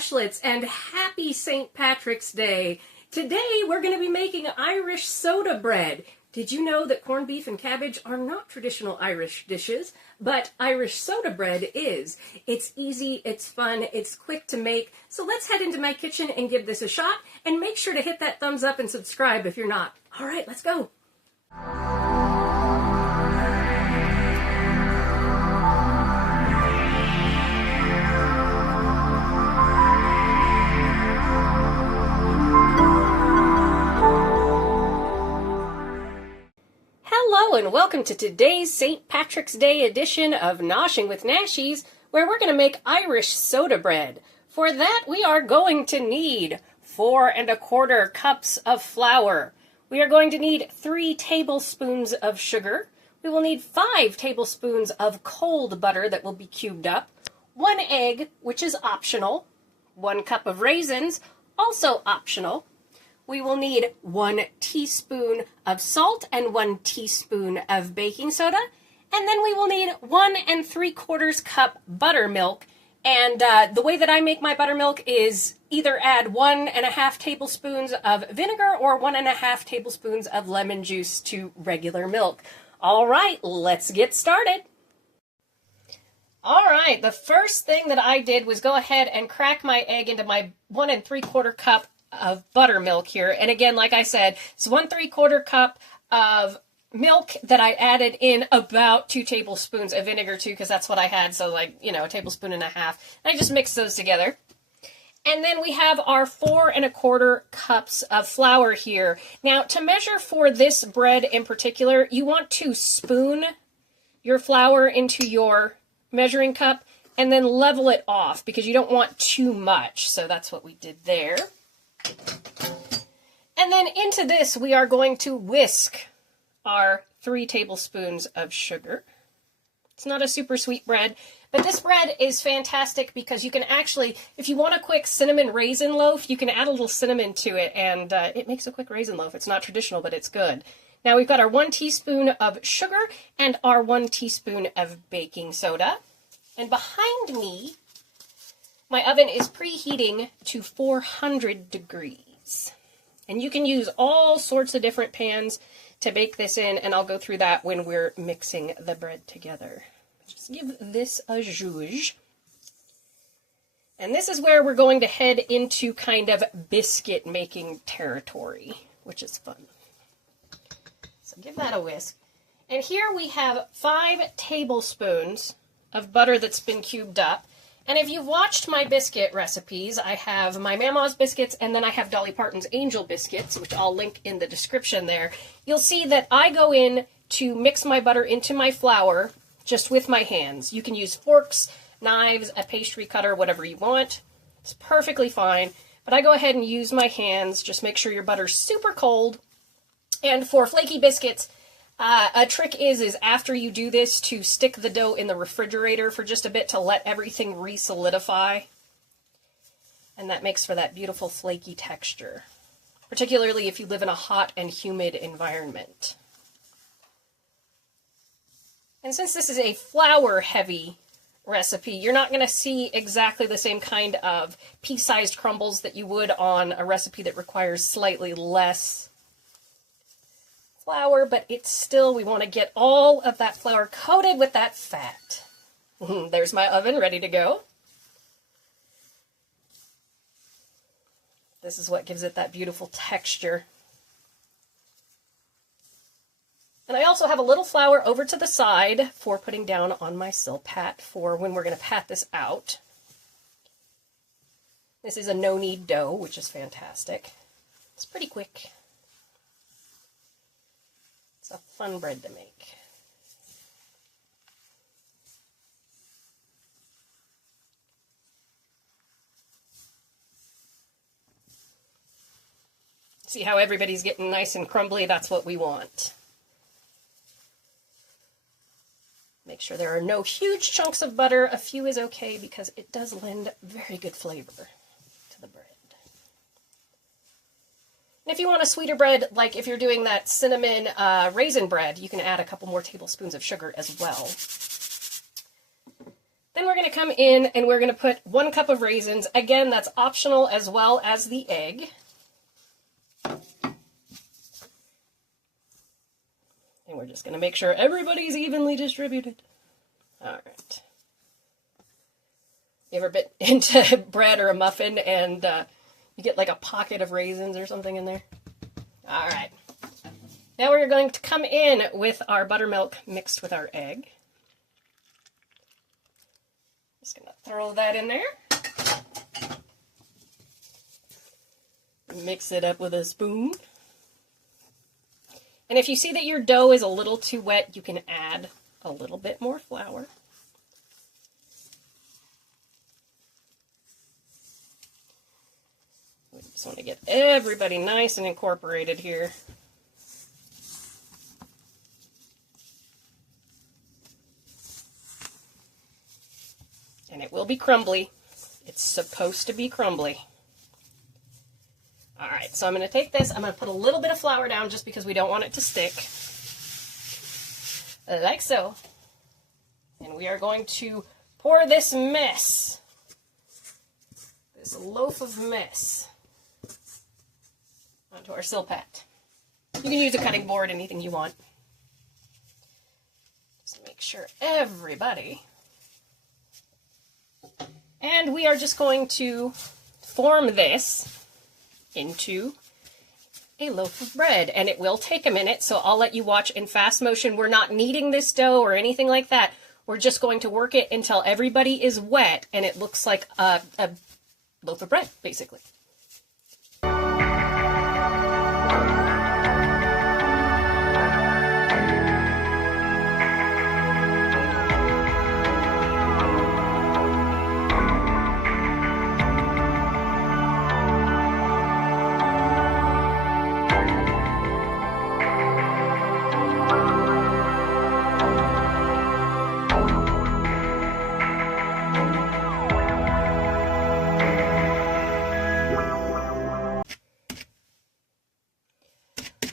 Dashlets, and happy St. Patrick's Day. Today we're going to be making Irish soda bread. Did you know that corned beef and cabbage are not traditional Irish dishes, but Irish soda bread is? It's easy, it's fun, it's quick to make, so let's head into my kitchen and give this a shot, and make sure to hit that thumbs up and subscribe if you're not. All right, let's go. Hello and welcome to today's St. Patrick's Day edition of Noshing with Nashies, where we're going to make Irish soda bread. For that, we are going to need 4 1/4 cups of flour. We are going to need 3 tablespoons of sugar. We will need 5 tablespoons of cold butter that will be cubed up, 1 egg, which is optional, 1 cup of raisins, also optional. We will need 1 teaspoon of salt and 1 teaspoon of baking soda. And then we will need 1 3/4 cup buttermilk. And the way that I make my buttermilk is either add 1 1/2 tablespoons of vinegar or 1 1/2 tablespoons of lemon juice to regular milk. All right, let's get started. All right, the first thing that I did was go ahead and crack my egg into my 1 3/4 cup of buttermilk here. And again, like I said, it's 1 3/4 cup of milk that I added in about 2 tablespoons of vinegar too, because that's what I had. So like, you know, 1.5 tablespoons. And I just mix those together. And then we have our 4 1/4 cups of flour here. Now, to measure for this bread in particular, you want to spoon your flour into your measuring cup and then level it off because you don't want too much. So that's what we did there. And then into this, we are going to whisk our 3 tablespoons of sugar. It's not a super sweet bread, but this bread is fantastic because you can actually, if you want a quick cinnamon raisin loaf, you can add a little cinnamon to it, and it makes a quick raisin loaf. It's not traditional, but it's good. Now we've got our 1 teaspoon of sugar and our 1 teaspoon of baking soda. And behind me, my oven is preheating to 400 degrees. And you can use all sorts of different pans to bake this in, and I'll go through that when we're mixing the bread together. Just give this a zhuzh. And this is where we're going to head into kind of biscuit making territory, which is fun. So give that a whisk. And here we have 5 tablespoons of butter that's been cubed up. And if you've watched my biscuit recipes, I have my Mama's biscuits and then I have Dolly Parton's Angel biscuits, which I'll link in the description there. You'll see that I go in to mix my butter into my flour just with my hands. You can use forks, knives, a pastry cutter, whatever you want. It's perfectly fine. But I go ahead and use my hands. Just make sure your butter's super cold. And for flaky biscuits, a trick is after you do this to stick the dough in the refrigerator for just a bit to let everything re-solidify. And that makes for that beautiful flaky texture, particularly if you live in a hot and humid environment. And since this is a flour-heavy recipe, you're not going to see exactly the same kind of pea-sized crumbles that you would on a recipe that requires slightly less flour, but it's still, we want to get all of that flour coated with that fat. There's my oven ready to go. This is what gives it that beautiful texture. And I also have a little flour over to the side for putting down on my Silpat for when we're going to pat this out. This is a no-knead dough, which is fantastic. It's pretty quick. A fun bread to make. See how everybody's getting nice and crumbly? That's what we want. Make sure there are no huge chunks of butter. A few is okay because it does lend very good flavor to the bread. And if you want a sweeter bread, like if you're doing that cinnamon raisin bread, you can add a couple more tablespoons of sugar as well. Then we're going to come in and we're going to put 1 cup of raisins. Again, that's optional as well as the egg. And we're just going to make sure everybody's evenly distributed. All right. You ever bit into bread or a muffin and you get like a pocket of raisins or something in there? All right. Now we're going to come in with our buttermilk mixed with our egg. Just going to throw that in there. Mix it up with a spoon. And if you see that your dough is a little too wet, you can add a little bit more flour. We just want to get everybody nice and incorporated here. And it will be crumbly. It's supposed to be crumbly. All right, so I'm going to take this. I'm going to put a little bit of flour down just because we don't want it to stick. Like so. And we are going to pour this mess, this loaf of mess, onto our silpat. You can use a cutting board, anything you want. Just make sure everybody. And we are just going to form this into a loaf of bread, and it will take a minute, so I'll let you watch in fast motion. We're not kneading this dough or anything like that. We're just going to work it until everybody is wet and it looks like a loaf of bread, basically.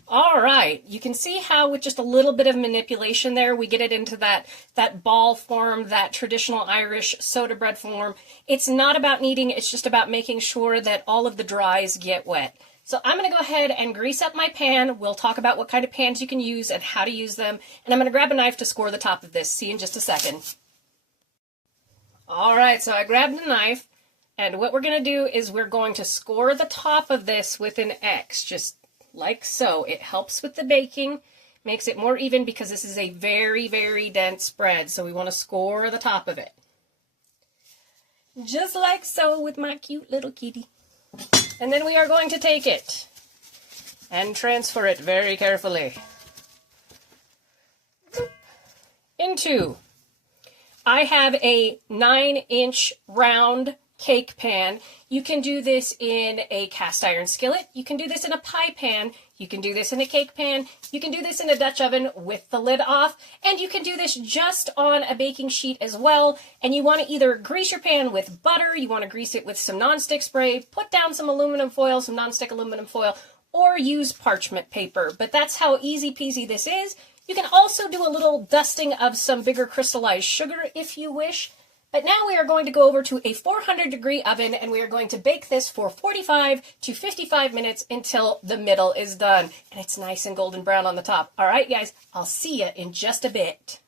All right, you can see how with just a little bit of manipulation there, we get it into that ball form, that traditional Irish soda bread form. It's not about kneading, it's just about making sure that all of the dries get wet. So I'm going to go ahead and grease up my pan. We'll talk about what kind of pans you can use and how to use them. And I'm going to grab a knife to score the top of this. See you in just a second. All right, so I grabbed a knife, and what we're going to do is we're going to score the top of this with an X, just like so. It helps with the baking, makes it more even because this is a very, very dense bread, so we want to score the top of it. Just like so with my cute little kitty. And then we are going to take it and transfer it very carefully into, I have a 9-inch round cake pan. You can do this in a cast iron skillet. You can do this in a pie pan. You can do this in a cake pan. You can do this in a Dutch oven with the lid off. And you can do this just on a baking sheet as well. And you want to either grease your pan with butter, you want to grease it with some nonstick spray, put down some aluminum foil, some nonstick aluminum foil, or use parchment paper. But that's how easy peasy this is. You can also do a little dusting of some bigger crystallized sugar if you wish. But now we are going to go over to a 400-degree oven, and we are going to bake this for 45 to 55 minutes until the middle is done. And it's nice and golden brown on the top. All right, guys, I'll see you in just a bit.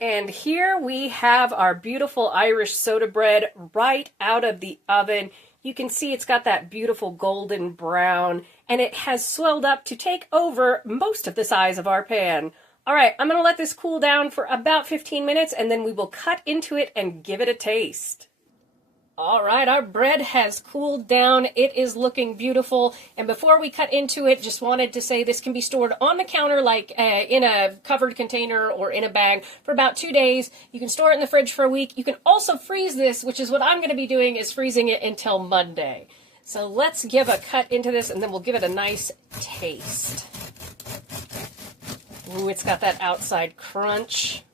And here we have our beautiful Irish soda bread right out of the oven. You can see it's got that beautiful golden brown, and it has swelled up to take over most of the size of our pan. All right, I'm going to let this cool down for about 15 minutes, and then we will cut into it and give it a taste. All right, our bread has cooled down. It is looking beautiful. And before we cut into it, just wanted to say this can be stored on the counter, like in a covered container or in a bag for about 2 days. You can store it in the fridge for a week. You can also freeze this, which is what I'm going to be doing, is freezing it until Monday. So let's give a cut into this, and then we'll give it a nice taste. Ooh, it's got that outside crunch.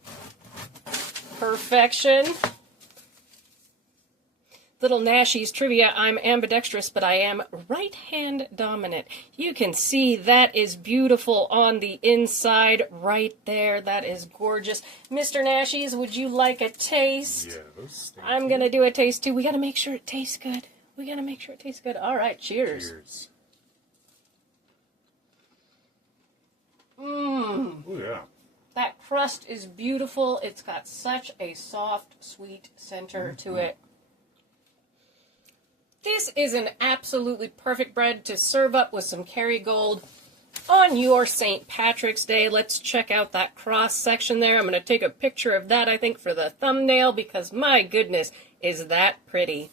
Perfection. Little Nashies trivia, I'm ambidextrous, but I am right-hand dominant. You can see that is beautiful on the inside right there. That is gorgeous. Mr. Nashies, would you like a taste? Yes. I'm going to do a taste too. We got to make sure it tastes good. We got to make sure it tastes good. All right, cheers. Cheers. Mmm. Oh, yeah. That crust is beautiful. It's got such a soft, sweet center to it. This is an absolutely perfect bread to serve up with some Kerrygold on your St. Patrick's Day. Let's check out that cross section there. I'm going to take a picture of that, I think, for the thumbnail because, my goodness, is that pretty.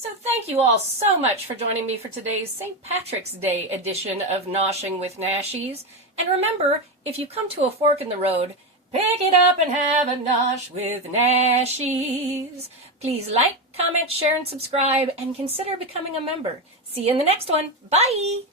So thank you all so much for joining me for today's St. Patrick's Day edition of Noshing with Nashies. And remember, if you come to a fork in the road, pick it up and have a nosh with Nashies. Please like, comment, share, and subscribe, and consider becoming a member. See you in the next one. Bye!